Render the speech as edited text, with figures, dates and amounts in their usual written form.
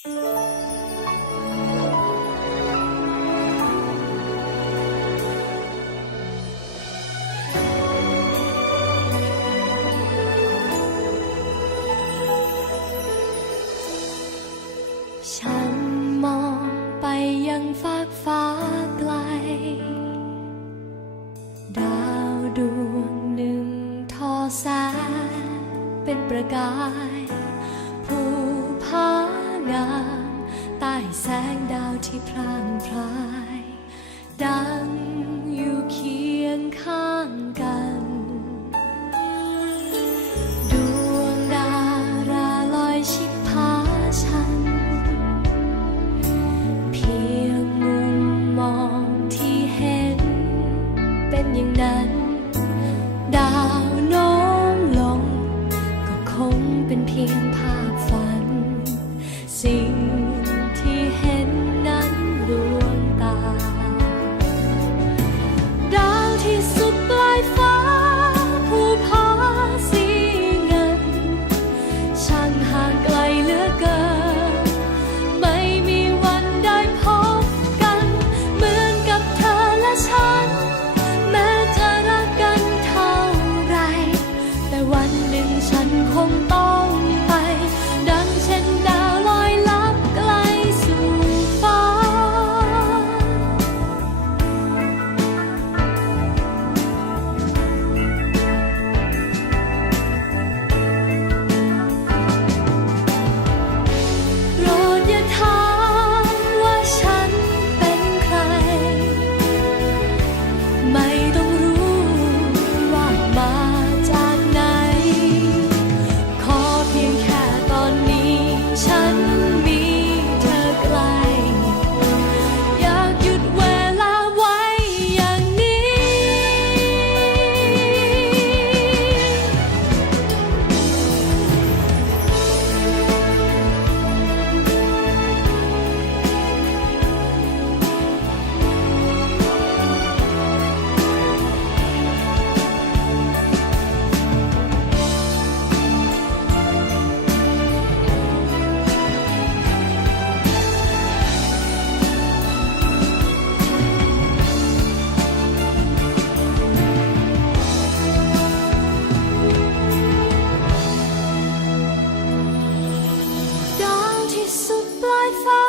ฉันมองไปยังฟากฟ้าไกลดาวดวงหนึ่งทอแสงเป็นประกายภูผางามใต้แสงดาวที่พร่างพรายดังอยู่เคียงข้างกันดวงดาราลอยชิดผาชันเพียงมุมมองที่เห็นเป็นอย่างนั้นดาวโน้มลงก็คงเป็นเพียงภาพฝันสิ่งที่เห็นนั้นลวงตาดาวที่สุดปลายฟ้าภูผาสีเงินช่างห่างไกลเหลือเกินไม่มีวันได้พบกันเหมือนกับเธอและฉันแม้จะรักกันเท่าไรแต่วันหนึ่งฉันคงต้องไปดังเช่นดาวลอยลับไกลสู่ฟ้าโปรดอย่าถามว่าฉันเป็นใครไม่ต้องรู้ว่ามาจากไหนขอเพียงแค่ตอนนี้ฉันมีเธอใกล้อยากหยุดเวลาไว้อย่างนี้ดาวที่สุดปลายฟ้า